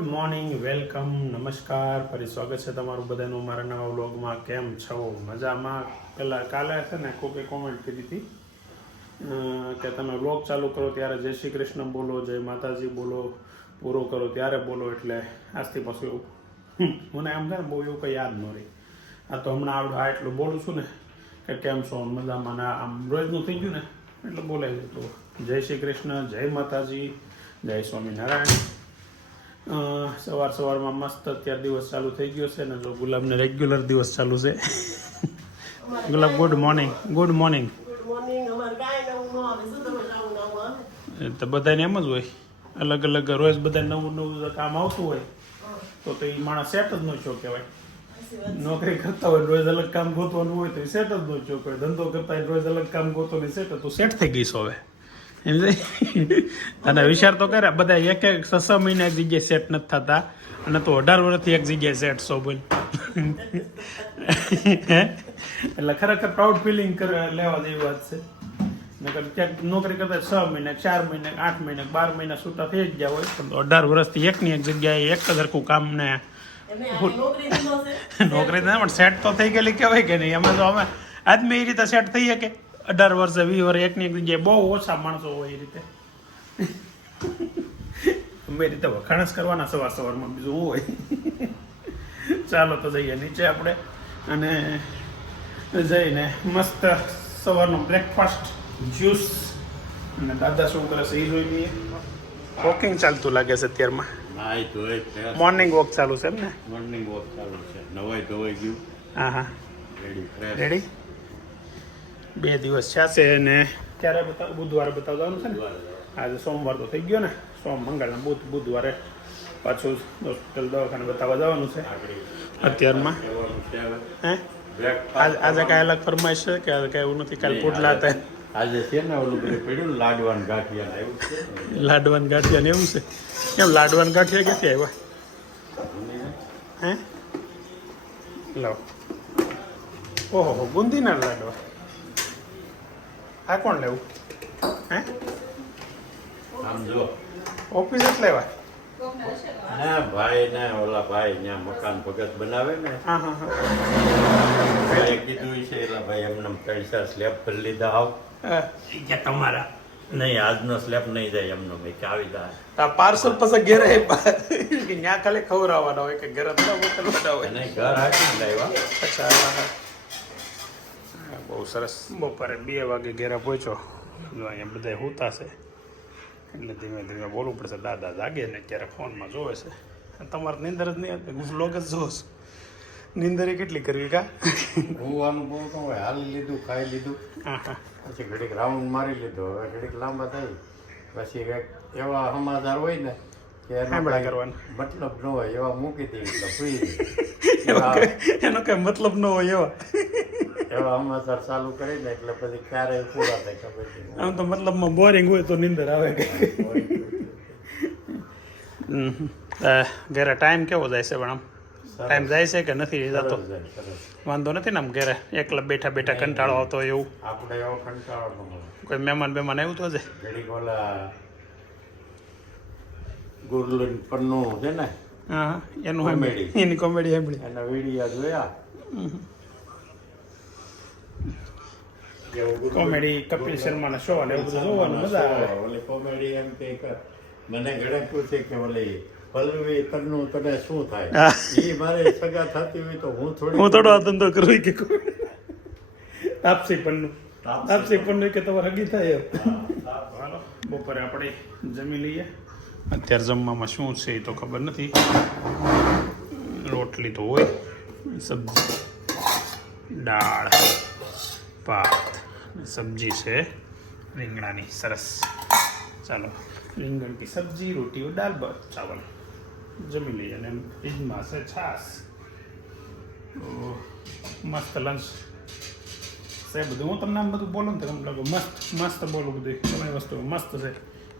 Morning, welcome, નમસ્કાર, ફરી સ્વાગત છે તમારું બધાનું મારા નવા વ્લોગમાં. કેમ છો? મજામાં? પહેલાં કાલે છે ને કોકે કોમેન્ટ કરી હતી કે તમે વ્લોગ ચાલુ કરો ત્યારે જય શ્રી કૃષ્ણ બોલો, જય માતાજી બોલો, પૂરો કરો ત્યારે બોલો. એટલે આજથી પાછું એવું મને આમ છે ને બહુ એવું કંઈ યાદ ન રહી. આ તો હમણાં આવડે એટલું બોલું છું ને કે કેમ છો મજામાં, ના આમ રોજનું થઈ ગયું ને એટલે બોલાય છે. તો જય શ્રી કૃષ્ણ, જય માતાજી, જય સ્વામિનારાયણ. સવારમાં મસ્ત અત્યારે દિવસ ચાલુ થઈ ગયો છે ને જો ગુલાબને રેગ્યુલર દિવસ ચાલુ છે. ગુલાબ ગુડ મોર્નિંગ. Good morning. તો બધાને એમ જ હોય, અલગ અલગ રોજ બધા નવું નવું કામ આવતું હોય તો એ માણસ સેટ જ ન છો કહેવાય. નોકરી કરતા હોય રોજ અલગ કામ ગોતવાનું હોય તો એ સેટ જ ન છો કહેવાય. ધંધો કરતા હોય રોજ અલગ કામ ગોતવાનું સેટ તો સેટ થઈ ગઈશ હવે. અને વિચાર તો કરે બધા એક 6 મહિના એક જગ્યાએ સેટ નથી થતા અને તો 18 વર્ષથી એક જગ્યાએ સેટ છો બોલ. એટલે ખરેખર પ્રાઉડ ફિલિંગ લેવા જેવી વાત છે. નકર ક્યાંક નોકરી કરતા 6 મહિના 4 મહિના 8 મહિના 12 મહિના છૂટા થઈ જ ગયા હોય, પણ 18 વર્ષથી એકની એક જગ્યાએ એક સરખું કામ ને નોકરી પણ સેટ તો થઈ ગયેલી કહેવાય કે નહીં. અમે તો અમે આદમી એ રીતે સેટ થઈ શકે. 18 વર્ષે 20 વર્ષ એકની એક જગ્યાએ બહુ ઓછા માણસો હોય એ રીતે. અમે રીતે વખાણ કરવાના સવારમાં બીજું હોય. ચાલો તો જઈએ નીચે આપણે અને જઈને મસ્ત સવારનો બ્રેકફાસ્ટ, જ્યુસ અને દાદા શું કરે છે એ જોઈ લઈએ. વોકિંગ ચાલતું લાગે છે અત્યારમાં. મોર્નિંગ વોક ચાલુ છે એમ ને? મોર્નિંગ વોક ચાલુ છે. નવાઈ ધોવાઈ ગયું. હા રેડી. 2 દિવસ છે ને ક્યારે બુધવારે બતાવવાનું છે ને. આજે સોમવાર તો થઈ ગયો ને, સોમ મંગળ બુધવારે પાછું હોસ્પિટલ દવાખાને બતાવવા જવાનું છે અત્યારમાં. હે આજે કાંઈ અલગ ફરમાઈશ છે કે કાંઈ એવું નથી? કાલે પુડલા હતા આજે છે ને ઓલું બધું પડ્યું લાડવાન ગાંઠિયા એવું છે. લાડવાન ગાંઠિયા ને એવું છે? કેમ લાડવાન ગાંઠિયા ક્યાંથી આવ્યા? હે લો, ઓહો બુંદીના લાડવા. આ કોણ લેવું? હે આમ જો ઓફિસ જ લેવા? હા ભાઈ ને ઓલા ભાઈ ત્યાં મકાન ભગત બનાવે ને, હા ભાઈએ કીધું છે એટલે ભાઈ એમને 3-4 સ્લેબ ભરી લીધા. આવ કે તમારા નહીં આજનો સ્લેબ નહીં જાય એમનો મેં કે આવી જાય પાર્સલ પછી ઘેરે ત્યાં ખાલી ખવડાવવાના હોય કે ઘરે મોકલવાના હોય? નહીં ઘર આપી લાવ્યા. અચ્છા બહુ સરસ. બપોરે 2 વાગે ઘેરે પહોંચ્યો. જો અહીંયા બધા સૂતા છે એટલે ધીમે ધીમે બોલવું પડશે. દાદા જાગે ને અત્યારે ફોનમાં જોવે છે. તમારે નીંદર જ નહીં આવતી? વ્લોગ જ જોવો છો? નીંદર કેટલી કરવી કા? હોવાનું બહુ ન હોય. હાલી લીધું, ખાઈ લીધું, પછી ઘડીક રાઉન્ડ મારી લીધો. હવે ઘડીક લાંબા થઈ પછી કંઈક એવા સમાચાર હોય ને કે કરવાનું મતલબ ન હોય એવા મૂકી દઈએ એટલે સુઈ એનો કઈ મતલબ ન હોય એવા સમાચાર ચાલુ કરીને એટલે પછી ક્યારેય પૂરા થાય ખબર છે. આમ તો મતલબમાં બોરિંગ હોય તો નીંદર આવે. ઘરે ટાઈમ કેવો જાય છે? પણ આમ ટાઈમ જાય છે કે નથી જતો? વાંધો નથી ને આમ ઘરે એકલા બેઠા બેઠા કંટાળો આવતો હોય એવું? આપણે એવો કંટાળો ન મળે. કોઈ મહેમાન આવ્યું તો છે? ઘડીક ઓલા ગુરલન પન્નું છે ને, હા એનું એની કોમેડી સાંભળી, એના વિડીયો જોયા. કોમેડી કપિલ શર્માના શો ને એવું બધું જોવાનું મજા આવે. ઓલી કોમેડી એમ કે મને ઘણા પૂછે કે ઓલી પલ્લવી તન્નું તને શું થાય? એ મારે સગા થતી હોય તો હું થોડો આ ધંધો કરું કે તાપસી પન્નું કે તમારે હગી થાય. હાલો બપોરે આપણે જમી લઈએ. અત્યારે જમવામાં શું છે એ તો ખબર નથી. રોટલી તો હોય, સબ્જી, દાળ, ભાત, સબ્જી છે રીંગણાની સરસ. ચાલો રીંગણ કી સબ્જી, રોટી और दाल चावल જમી લઈએ. અને ફ્રીજમાં છે છાશ. મસ્ત લંચ છે બધું. હું તમને આમ બધું બોલું ને તમને લાગુ મસ્ત બોલું બધું. તમારી વસ્તુ મસ્ત છે.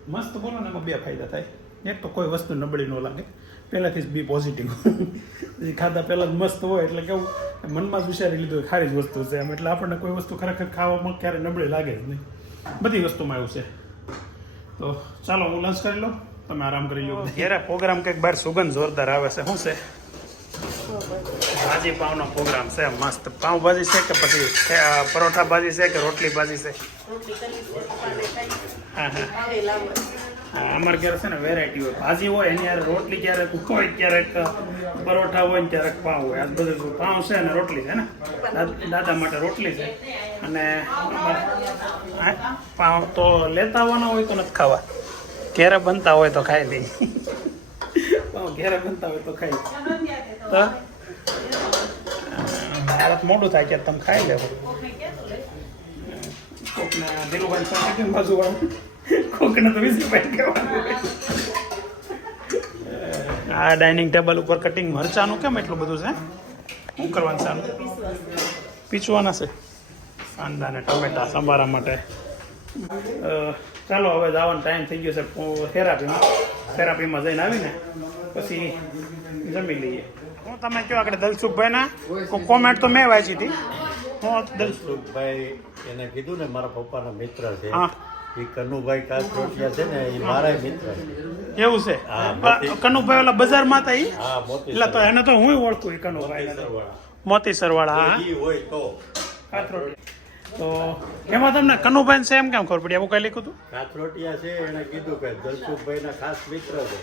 મસ્ત બોલો ને એમાં 2 ફાયદા થાય. એક તો કોઈ વસ્તુ નબળી ન લાગે, પહેલાંથી જ બી પોઝિટિવ. ખાધા પહેલાં જ મસ્ત હોય એટલે કેવું મનમાં જ વિચારી લીધું ખારી જ વસ્તુ છે એમ, એટલે આપણને કોઈ વસ્તુ ખરેખર ખાવામાં ક્યારે નબળી લાગે જ નહીં. બધી વસ્તુમાં એવું છે. તો ચાલો હું લંચ કરી લઉં, તમે આરામ કરી લો. ઘેરે પ્રોગ્રામ કંઈક બહાર સુગંધ જોરદાર આવે છે. શું છે? ભાજી પાવનો પ્રોગ્રામ છે મસ્ત. પાવભાજી છે કે પછી પરોઠા ભાજી છે કે રોટલી ભાજી છે? હા હા હા, અમારે ઘરે છે ને વેરાયટી હોય. ભાજી હોય એની યાર રોટલી ક્યારેક હોય, ક્યારેક પરોઠા હોય ને ક્યારેક પાવ હોય. આ બધું પાવ છે અને રોટલી છે ને. દાદા માટે રોટલી છે અને પાવ તો લેતા આવવાના હોય તો નથી ખાવા. ઘેરે બનતા હોય તો ખાઈ લઈ. પાવ ઘેરે બનતા હોય તો ખાઈ તો હાલત મોડું થાય કે તમે ખાઈ લેવો. કોકને દિલુભાઈ સાથે બાજુ વાળું કોકને તો 20 રૂપિયા કહેવાનું. આ ડાઇનિંગ ટેબલ ઉપર કટિંગ મરચાનું કેમ એટલું બધું છે? શું કરવાનું છે આનું? પીચવાના છે કાંદા ને ટમેટા સંભારા માટે. ચાલો હવે જવાનો ટાઈમ થઈ ગયો છે થેરાપીમાં જઈને આવીને પછી જમી લઈએ. હું તમે કહો આગળ દલસુખભાઈ ના કોમેન્ટ તો મેં વાંચી હતી. હું દલસુખભાઈ એને કીધું ને મારા પપ્પાના મિત્ર છે. એ કનુભાઈ કાસરોટિયા છે ને એ મારા મિત્ર છે. એવું છે? કનુભાઈ ઓલા બજારમાં હતા ઈ? હા, એટલે તો એને તો હું ઓળખું. કનુભાઈ મોતીસર વાળા. હા હોય તો કાસરોટિયા. તો એમાં તમને કનુભાઈ છે એમ કેમ ખબર પડી? એવું કઈ લખ્યું હતું? કાસરોટિયા છે એને કીધું કે દલસુખભાઈ ના ખાસ મિત્ર છે.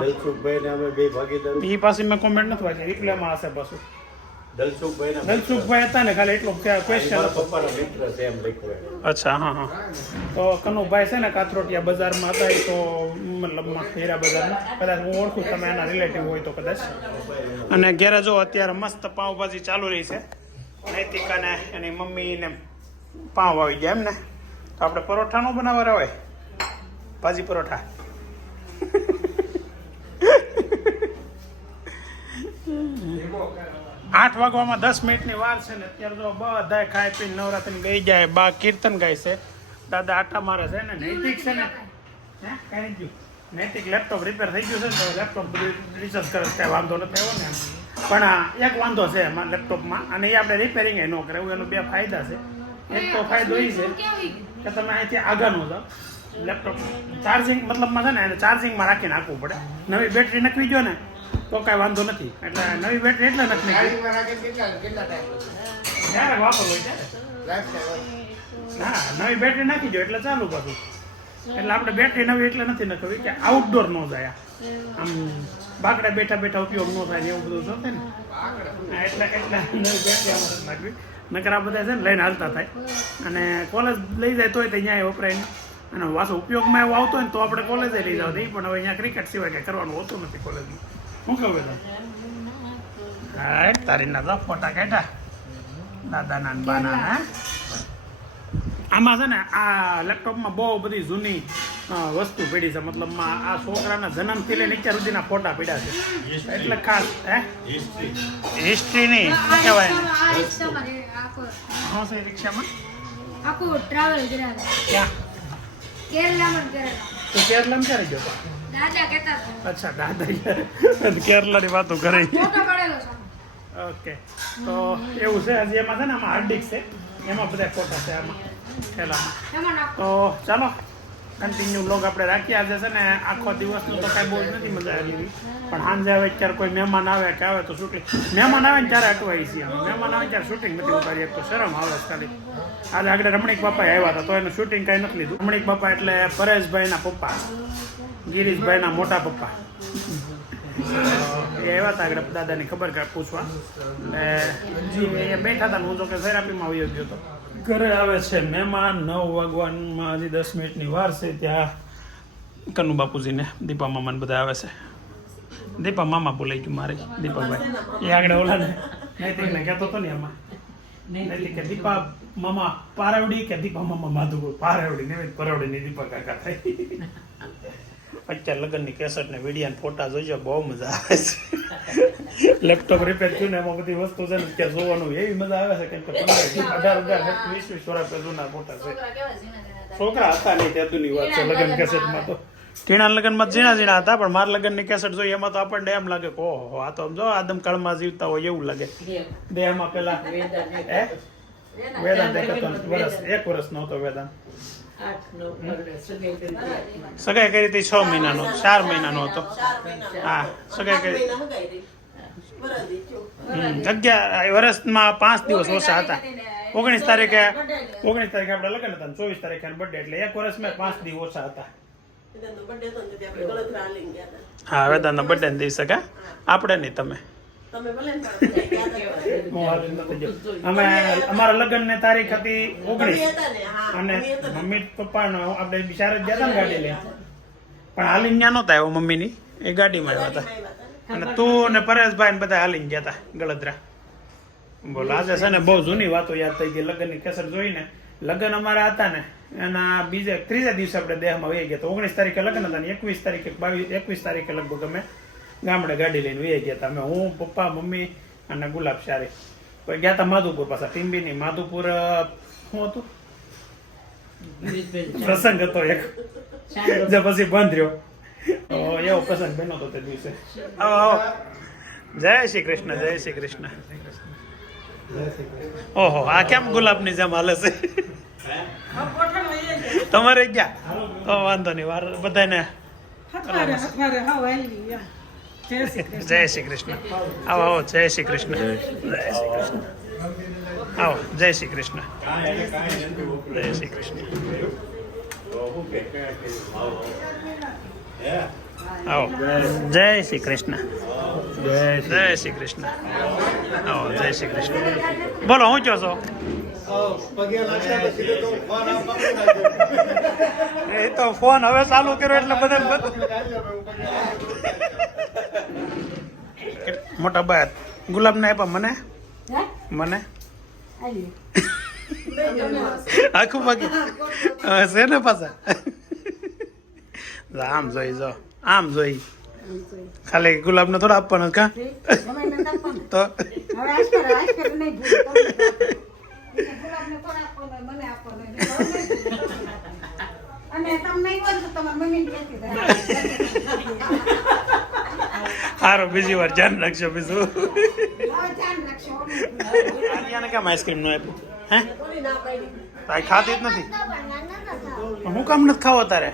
દલસુખભાઈ ને અમે બે ભાગીદાર. એ પાસે મેં કોમેન્ટ નથી વાંચી એટલે એમાં હશે પાછું. દલસુખભાઈ હતા ને ખાલી એટલો ક્વેશ્ચન. પપ્પાના મિત્ર છે એમ લખ્યું. અચ્છા હા હા. તો કનુભાઈ છે ને કાથરોટિયા બજારમાં હતા. એ તો મતલબમાં હીરા બજારમાં કદાચ હું ઓળખું. તમે એના રિલેટિવ હોય તો કદાચ. અને ઘેરે જો અત્યારે મસ્ત પાવભાજી ચાલુ રહી છે. નૈતિકા ને એની મમ્મી ને પાવ આવી ગયા એમ ને. તો આપણે પરોઠા નો બનાવવા રહેવાય. ભાજી પરોઠા. આઠ વાગવામાં 10 મિનિટની વાર છે ને. અત્યારે જો બધા ખાઈ પીને નવરાત્રી ગઈ જાય. બા કીર્તન ગાય છે, દાદા આટા મારે છે ને. નૈતિક છે ને કઈ ગયું નૈતિક લેપટોપ રિપેર થઈ ગયું છે ને તો લેપટોપ બધું રિચાર્જ કરે. કાંઈ વાંધો નથી આવ્યો ને. પણ એક વાંધો છે એમાં લેપટોપમાં, અને એ આપણે રિપેરિંગ ન કરે. એવું એનો 2 ફાયદા છે. એક તો ફાયદો એ છે કે તમે અહીંથી આગળ ન જાઓ. લેપટોપ ચાર્જિંગ મતલબમાં છે ને એને ચાર્જિંગમાં રાખીને નાખવું પડે. નવી બેટરી નાખવી જો ને તો કાંઈ વાંધો નથી. એટલે નવી બેટરી એટલે નથી જ્યારે વાપરવું હોય ત્યારે. હા, નવી બેટરી નાખી દો એટલે ચાલુ પાછું. એટલે આપણે બેટરી નવી એટલે નથી નાખવી કે આઉટડોર ન જાય. આમ બાકડે બેઠા બેઠા ઉપયોગ ન થાય ને એવું બધું થશે ને. એટલે નવી બેટરી આમાં નાખવી. નકર આ બધા છે ને લઈને હાલતા થાય અને કોલેજ લઈ જાય તોય ત્યાં વપરાય નહીં. અને પાછો ઉપયોગમાં એવું આવતો હોય ને તો આપણે કોલેજે લઈ જાવ. એ પણ હવે અહીંયા ક્રિકેટ સિવાય કંઈ કરવાનું હોતું નથી કોલેજમાં. શું કહું તમે? હા, તારીના તો ફોટા કાઢ્યા દાદાના ને બાના. આમાં છે ને આ લેપટોપમાં બહુ બધી જૂની વસ્તુ પડી છે. મતલબમાં આ છોકરાના જન્મથી લઈને અત્યાર સુધીના ફોટા પડ્યા છે. એટલે ખાસ હિસ્ટ્રી નહીં કહેવાય ને. શું છે રિક્ષામાં? આખું ટ્રાવેલ કર્યા ક્યાં? કેરલામાં કર્યા. તો કેરલામાં ક્યારે ગયો હતો? દાદા કહેતા હતા. અચ્છા, દાદા કેરલાની વાતો કરે. ફોટો પાડેલો છે. ઓકે, તો એવું છે. હજી એમાં છે ને આમાં હાર્ડ ડિસ્ક છે. એમાં બધા ફોટા છે આમાં થેલામાં. એમાં નાખો. તો ચાલો કન્ટિન્યુ વ્લોગ આપણે રાખીએ. આજે છે ને આખો દિવસનું તો કાંઈ બહુ જ નથી મજા આવી. પણ સાંજે આવે ત્યારે કોઈ મહેમાન આવે કે આવે તો શૂટિંગ. મહેમાન આવે ને ત્યારે અટવાઈ છીએ. મહેમાન આવે ત્યારે શૂટિંગ નથી ઉતારી. એક તો શરમ આવે ખાલી. આજે આગળ રમણીક બાપા આવ્યા હતા તો એનું શૂટિંગ કાંઈ નથી લીધું. રમણીક બાપા એટલે પરેશભાઈના પપ્પા, ગિરીશભાઈના મોટા પપ્પા. એ આવ્યા હતા આગળ દાદાની ખબર કાંઈ પૂછવા. એટલે એ બેઠા હતા. હું તો કે થેરાપીમાં વયો ગયો હતો. ઘરે આવે છે મહેમાન. 9 વાગવામાં હજી 10 મિનિટની વાર છે. ત્યાં કનુ બાપુજીને દીપા મામાને બધા આવે છે. દીપા મામા બોલાઈ ગયું મારે. દીપાભાઈ એ આગળ ઓલા ને નૈતિકને કહેતો હતો ને એમાં. નૈતિક કે દીપા મામા પારવડી કે દીપા મામા માધુ પારવડી ને પરવડી દીપા કાકા થાય. અત્યારે લગ્નની કેસેટ ને વિડીયો ફોટા જોઈજો. બહુ મજા આવે છે. લેપટોપ રિપેર થયું ને એમાં બધી વસ્તુ છે ને ત્યાં જોવાનું એવી મજા આવે છે. કેમ કે 15, 18, 20 વર્ષ જૂના ફોટા છે. છોકરા હતા નહીં ત્યાંની વાત છે લગ્ન કેસેટમાં. તો ટીણા લગ્નમાં ઝીણા હતા. પણ મારા લગ્નની કેસેટ જોઈએ એમાં તો આપણને એમ લાગે કે ઓહો આ તો જો આદમકાળમાં જીવતા હોય એવું લાગે. દેહમાં પેલા વેદાંત 1 વર્ષનો હતો વેદાંત. સગાઈ કરી હતી 6 મહિનાનો 4 મહિનાનો હતો. હા સગાઈ કરી 11 વર્ષમાં 5 દિવસ ઓછા હતા. 19 તારીખે આપણા લગ્ન હતા, 24 તારીખે બર્થડે, એટલે 1 વર્ષમાં 5 દિવસ ઓછા હતા. હા વેદાંતનો બર્થડે ના દિવસે કે આપણે નહીં, તમે અમે અમારા લગ્ન ની તારીખ હતી 19 અને મમ્મી પપ્પા આપણે બિચાર જ ગયા હતા ને ગાડી લઈને, પણ હાલીને ત્યાં નહોતા આવ્યો. મમ્મીની એ ગાડીમાં આવ્યા હતા અને તું ને પરેશભાઈ ને બધા હાલીને ગયા હતા ગળદરા. બોલો આજે છે ને બહુ જૂની વાતો યાદ થઈ ગઈ. લગ્નની કેસર જોઈને લગ્ન અમારા હતા ને એના ત્રીજા દિવસે આપણે દેહમાં વહી ગયા. તો 19 તારીખે લગ્ન હતા ને 21 તારીખે 21 તારીખે લગભગ અમે ગામડે ગાડી લઈને વહી ગયા હતા. અમે હું, પપ્પા, મમ્મી અને ગુલાબ શારી. પછી ગયા હતા માધુપુર, પાછા ટીમ્બીની માધુપુર. શું હતું પ્રસંગ હતો એક, જે પછી બંધ રહ્યો. એવો પ્રસંગ બન્યો હતો તે દિવસે. જય શ્રી કૃષ્ણ, જય શ્રી કૃષ્ણ. ઓહો આ કેમ ગુલાબની જેમ હાલે છે? તમારે ગયા તો વાંધો નહીં, વાર બધાને જય શ્રી કૃષ્ણ. આવો આવો, જય શ્રી કૃષ્ણ, જય શ્રી કૃષ્ણ. આવો જય શ્રી કૃષ્ણ, જય શ્રી કૃષ્ણ. આવો જય શ્રી કૃષ્ણ, જય શ્રી કૃષ્ણ. આવો જય શ્રી કૃષ્ણ. બોલો હું કહો છો? એ તો ફોન હવે ચાલુ કર્યો એટલે બધા મોટા બાદ ગુલાબ ને આપ્યા મને આખું બાકી છે ને પાછા. આમ જોઈ જો, આમ જોઈ ખાલી ગુલાબ ને થોડા આપવાનો કા તો સારું, બીજી વાર ધ્યાન રાખજો. બીજું આર્યાને કેમ આઈસ્ક્રીમ નું આપ્યું? હે ખાતી જ નથી. હું કામ નથી ખાવો તારે?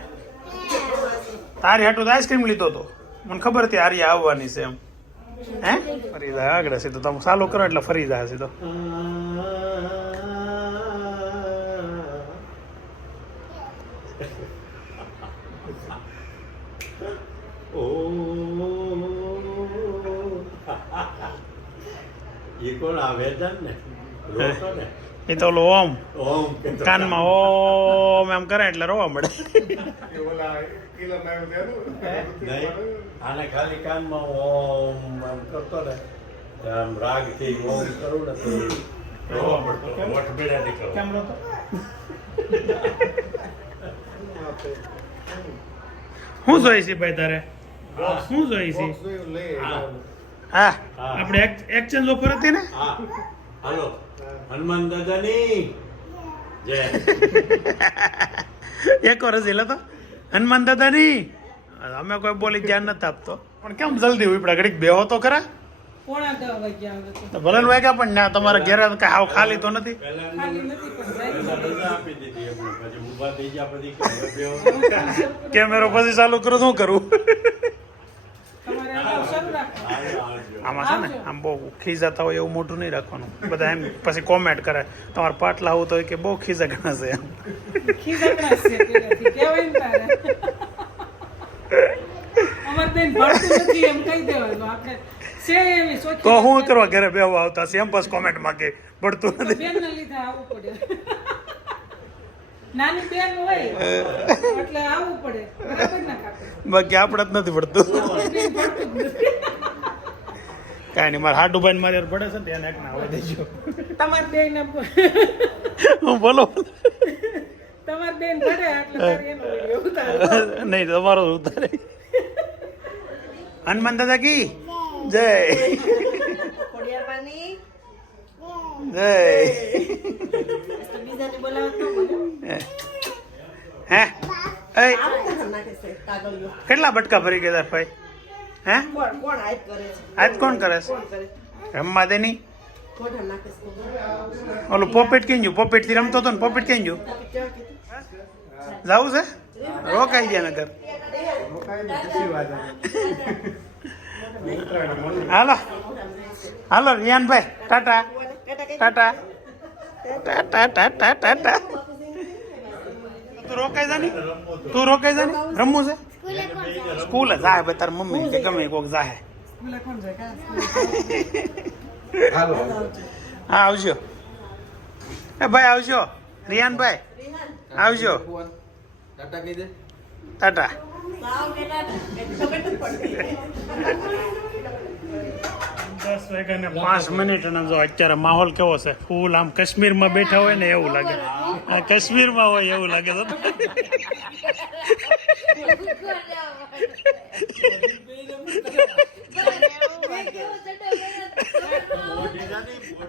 તારી હાટું તો આઈસ્ક્રીમ લીધો હતો, મને ખબર હતી આર્યા આવવાની છે એમ. હે ફરી જાય આગળ સીધો, તમે ચાલુ કરો એટલે ફરી જાય સીધો. એ તો ઓલો ઓમ કાનમાં ઓમ એમ કરે એટલે રોવા મળે. આને ખાલી કાનમાં ઓમ આમ કરતો ને આમ રાગ થી ઓમ કરું ને તો રોવા મળતો, મોટ બેડા નીકળો. કેમ રોતો? શું જોઈ છે ભાઈ તારે? શું જોઈ છે? હા આપણે એક્સચેન્જ ઓફર હતી ને. હા હાલો હનુમાન દાદાની જય. એક વર્ષ એટલે તો હનુમાન દાદાની અમે કોઈ બોલી ધ્યાન નથી આપતો, પણ કેમ જલ્દી ઉપડા ઘડીક બેહો તો ખરા. ભલે વાગ્યા પણ ના તમારા ઘેર કઈ હાવ ખાલી તો નથી. કેમેરો પછી ચાલુ કરો, શું કરું? આમાં છે ને આમ બહુ ખીજાતા હોય એવું મોટું નહીં રાખવાનું. બધા એમ પછી કોમેન્ટ કરે તમારે પાટલા આવું તો કે બહુ ખીજા ઘણા છે એમ. તો હું કરવા ઘરે બેહવા આવતા છે એમ પછી કોમેન્ટ માં કે પડતું નથી. નાની બેન હોય એટલે આવવું પડે, બરાબર ના કાપે. બાકી આપણે જ નથી પડતું. કાંઈ નહીં, મારા હાડુભાઈ મારે પડે છે ને એને એક ના આવડે દેજો. તમાર બેન હું બોલો તમાર બેન પડે એટલે તારે એનો વિડિયો ઉતારો. નહીં તમારો ઉતારે. હનુમાન દાદા કી જય, જય. હે કેટલા બટકા ભરી ગયા ભાઈ? હે આજ કોણ કરે છે? રમવા દે નહીં. ઓલું પોપેટ ક્યાં ગયું? પોપેટ થી રમતો હતો ને, પોપેટ ક્યાં ગયું? જવું છે રોકાઈ ગયા નગર હાલો હાલો રિયાનભાઈ ટાટા ટાટા ટાટા ટાટા ટાટા તું રોકાઈ જા તું રોકાઈ જા રમવું છે સ્કૂલે જાય ભાઈ તાર મમ્મી કે ગમે કોક જાય હા આવજો એ ભાઈ આવજો રિયાનભાઈ આવજો ટાટા 10:05 અને જો અત્યારે માહોલ કેવો છે ફૂલ આમ કાશ્મીરમાં બેઠા હોય ને એવું લાગે આ કાશ્મીરમાં હોય એવું લાગે તો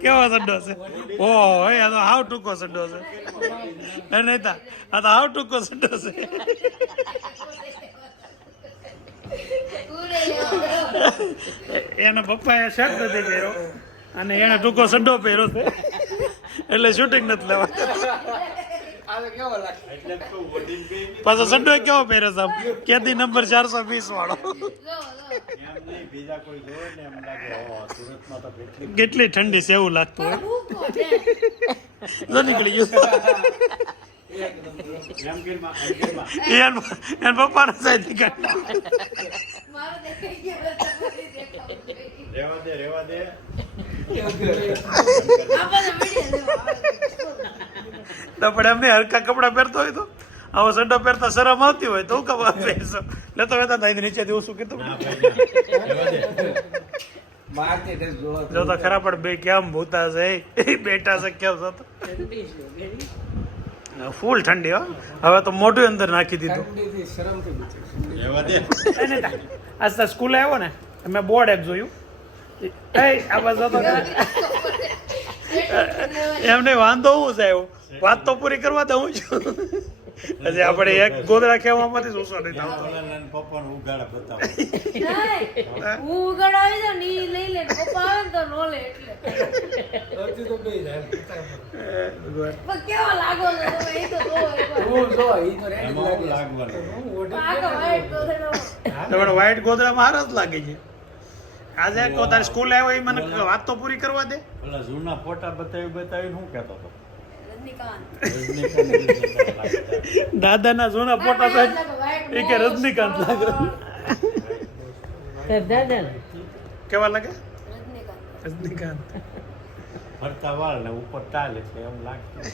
કેવો સડ્ડો છે ઓહો આ તો હાવ ટૂંકો સડ્ડો છે નહીં તા આ તો હાવ ટૂંકો સડ્ડો છે એના પપ્પાએ શર્ટ નથી પહેર્યો અને એને ટૂંકો સડ્ડો પહેર્યો છે એટલે શૂટિંગ નથી લેવા પાછો સડ્ડો કેવો પહેર્યો સાહેબ કેદી નંબર 420 વાળો કેટલી ઠંડી છે એવું લાગતું હોય જો નીકળી ગયું એન પપ્પાને સાહેબ રેવા દે આપણે એમને હલકા કપડા પહેરતો હોય તો આવો સડ્ડો પહેરતા શરમ આવતી હોય તો હું કપડા પહેરશો લેતો વેતા થાય નીચે દેવું શું કીધું જો તો ખરા પણ બે કેમ ભૂતા છે બેઠા છે કેમ થતો ફૂલ ઠંડી હો હવે તો મોઢું અંદર નાખી દીધું આજ તો સ્કૂલે આવ્યો ને મેં બોર્ડ એક જોયું એમને વાંધો હું છે એવું વાત તો પૂરી કરવા દઉં છું હજી આપણે એક ગોદડા ખેવામાંથી શું નહીં થતો પપ્પાનું ઉગાડા બતાવો હું ઉગાડાવી દઉં ને ઈ લઈ લે પપ્પા આવે ને તો નો લે એટલે પણ કેવો લાગો છો તમે એ તો તમારે વ્હાઈટ ગોદડા મારા જ લાગે છે આજે કહો તારી સ્કૂલ આવ્યો એ મને વાત તો પૂરી કરવા દે ઓલા જૂના ફોટા બતાવી શું કહેતો હતો દાદાના જૂના ફોટા સાહેબ એ કે રજનીકાંત લાગે કેવા લાગે રજનીકાંત ફરતા વાળ ને ઉપર ટાલ એટલે એમ લાગતું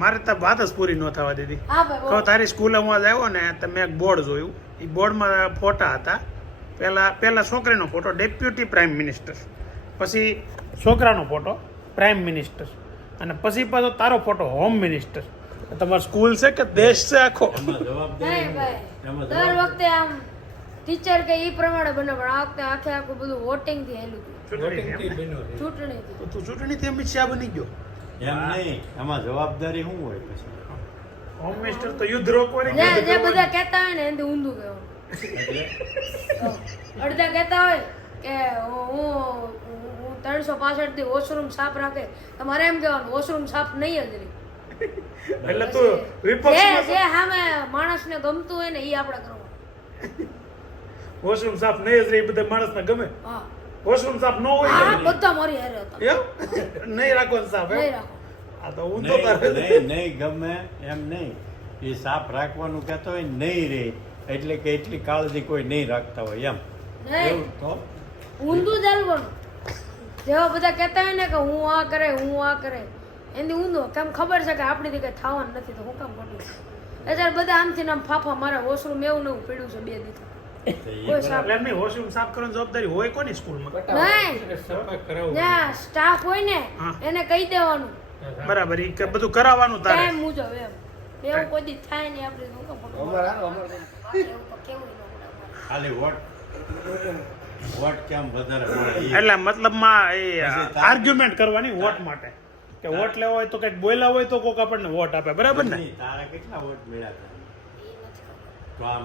મારે તો વાત જ પૂરી ન થવા દીધી હા ભાઈ કહો તારી સ્કૂલે હું આજ આવ્યો ને તો મેં એક બોર્ડ જોયું એ બોર્ડમાં ફોટા હતા પહેલા છોકરીનો ફોટો ડેપ્યુટી પ્રાઇમ મિનિસ્ટર પછી છોકરાનો ફોટો પ્રાઇમ મિનિસ્ટર અને પછી પાછો તારો ફોટો હોમ મિનિસ્ટર તમારી સ્કૂલ છે કે દેશ છે આખો એમાં જવાબદારી નહીં ભાઈ દર વખતે આમ ટીચર કે ઈ પ્રમાણે બને પણ આ વખતે આખે આખું બધું વોટિંગ થી હેલું ચૂંટણી તો તું ચૂંટણીથી અમિત શાહ બની ગયો એમ નહીં એમાં જવાબદારી શું હોય પછી હોમ મિનિસ્ટર તો યુદ્ધ રોકવાની જે બધા કહેતા હોય ને એનાથી ઊંધું કહેવાનું અડધા કહેતા હોય કે હું 365 થી વોશરૂમ સાફ રાખે તમારે એમ કહેવાનું વોશરૂમ સાફ નહીં જ રહી એટલે તું વિપક્ષમાં જે સામે માણસને ગમતું હોય ને એ આપણે કરવાનું વોશરૂમ સાફ નહીં જ રહી બધા માણસને ગમે હા વોશરૂમ સાફ ન હોય હા બધા મારી હારે હતા એમ નહીં રાખવાનું સાફ નહીં એમ રાખો આ તો હું તો નહીં ગમે એમ નહીં એ સાફ રાખવાનું કહેતો હોય નહીં રે એટલે કે એટલી કાળજી કોઈ નહીં રાખતા હોય એમ નહીં એવું તો ઊંધું ચાલવાનું જેવા બધા કહેતા હોય ને કે હું આ કરે એની ઊંધો કેમ ખબર છે કે આપણીથી કઈ થવાનું નથી તો હું કામ કરું અત્યારે બધા આમથી આમ ફાફા મારા વોશરૂમ એવું ને એવું પીડ્યું છે 2 દિવસ કોઈ સાફ એટલે એમની વોશરૂમ સાફ કરવાની જવાબદારી હોય કોની સ્કૂલમાં નહીં જ્યાં સ્ટાફ હોય ને હા. એને કહી દેવાનું બરાબર ઈ કે બધું કરાવવાનું તારે ટાઈમ મુજબ એમ એવું કોઈ દી થાય નહીં આપણે શું કામ ખોટું કેવું ખાલી વોટ કેમ વધારે મળે ઈ. એટલે મતલબમાં એ આર્ગ્યુમેન્ટ કરવાની વોટ માટે કે વોટ લેવો હોય તો કંઈક બોલ્યા હોય તો કોક આપણને વોટ આપે બરાબર ને નહીં, તારા કેટલા વોટ મળ્યા હતા? તો આમ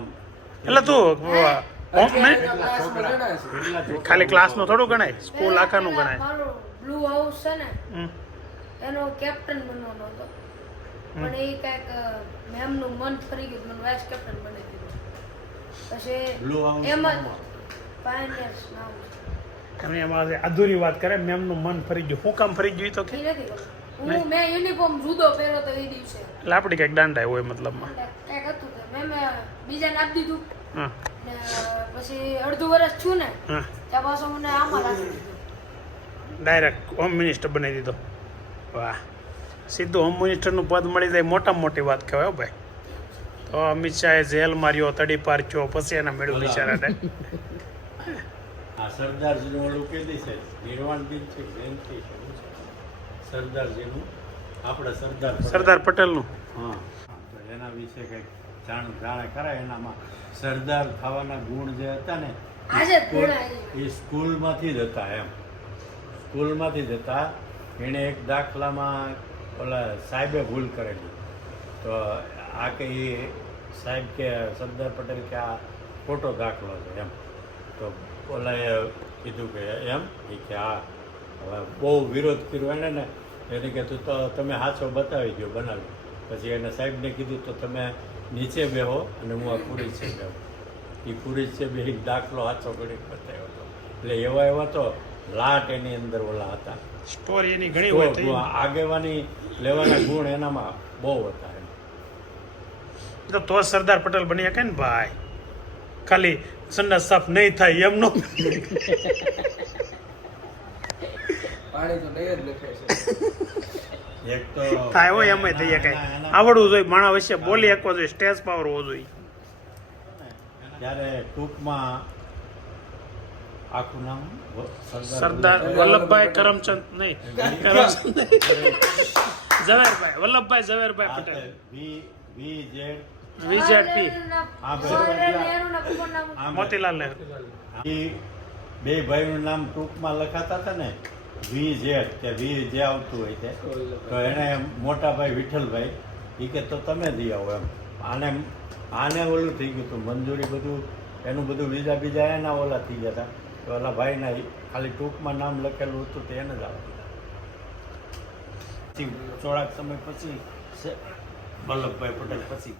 એટલે તું કેટલા છોકરા ખાલી ક્લાસનું થોડું ગણાય સ્કૂલ આખાનું ગણાય મારું બ્લુ હાઉસ છે ને હમ. એનો કેપ્ટન બનવાનો હતો પણ એ કાંઈક મેમનું મન ફરી ગયું મને વાઇસ કેપ્ટન બનાવી દીધું Blue પછી House એમ જ નામ. પાયનિયર્સ નામ અને એમાં જે અધૂરી વાત કરે મેમનું મન ફરી ગયું શું કામ ફરી ગયું ઈ તો કે એ નથી ખબર. મેં યુનિફોર્મ જુદો પહેર્યો તો એ દિવસે એટલે આપણી કંઈક દાંડા હોય મતલબમાં કાંઈક હતું કે મેં બીજાને આપી દીધું હા ને પછી અડધું વર્ષ છું ને હા ત્યાં પાછો મને આમાં રાખી દીધું ડાયરેક્ટ હોમ મિનિસ્ટર બનાવી દીધો વાહ સીધું હોમ મિનિસ્ટરનું પદ મળી જાય મોટામાં મોટી વાત કહેવાય હો ભાઈ તો અમિત શાહે જેલ માર્યો તડી પાર્યો પછી એના મેળવું બિચારાને આ સરદારજીનું ઓલું કીધી છે નિર્વાણ દિન છે જયંતિ છે શું છે? સરદારજીનું આપણે સરદાર પટેલનું હા તો એના વિશે કંઈક જાણે ખરા એનામાં સરદાર થવાના ગુણ જે હતા ને આજે જ ભણાય એ સ્કૂલમાંથી જ હતા એમ સ્કૂલમાંથી જ હતા એણે એક દાખલામાં ઓલા સાહેબે ભૂલ કરેલી તો આ કે એ સાહેબ કે સરદાર પટેલ કે આ ખોટો દાખલો છે એમ તો ઓલાએ કીધું કે એમ એ કે આ હવે બહુ વિરોધ કર્યો એને ને એને કીધું તો તમે હાચો બતાવી દો બનાવી પછી એને સાહેબને કીધું તો તમે નીચે બેહો અને હું આ પુરી છે બેહો એ પુરી છે બે એક દાખલો હાચો ઘડી બતાવ્યો હતો એટલે એવા તો લાટ એની અંદર ઓલા હતા સ્ટોરી એની ઘણી હોય તો થઈ આગેવાની લેવાના ગુણ એનામાં બહુ હતા એમ તો સરદાર પટેલ બની શકે ને ભાઈ ખાલી સંડાસ સાફ નહીં થાય એમનો પાણી તો નહીં જ લખે છે એક તો થાય હોય એમ થઈ શકે આવડવું જોઈએ માણસ વચ્ચે બોલી શકવો જોઈએ સ્ટેજ પાવર હોવો જોઈએ ત્યારે ટૂંકમાં આખું નામ સરદાર વલ્લભભાઈ કરમચંદ નહીં કરમચંદ ઝવેરભાઈ વલ્લભભાઈ ઝવેરભાઈ પટેલ VZ VZP નહેરુના કુંવર નામ મોતીલાલ નહેરુ એ બે ભાઈનું નામ ટૂંકમાં લખાતા હતા ને VZ કે વી જે આવતું હોય તે તો એને મોટા ભાઈ વિઠ્ઠલભાઈ એ કે તો તમે દઈ આવો એમ આને ઓલું થઈ ગયું હતું મંજૂરી બધું એનું બધું બીજા એના ઓલા થઈ ગયા હતા તો ઓલા ભાઈના ખાલી ટૂંકમાં નામ લખેલું હતું તે એને જ આવતું પછી થોડાક સમય પછી વલ્લભભાઈ પટેલ પછી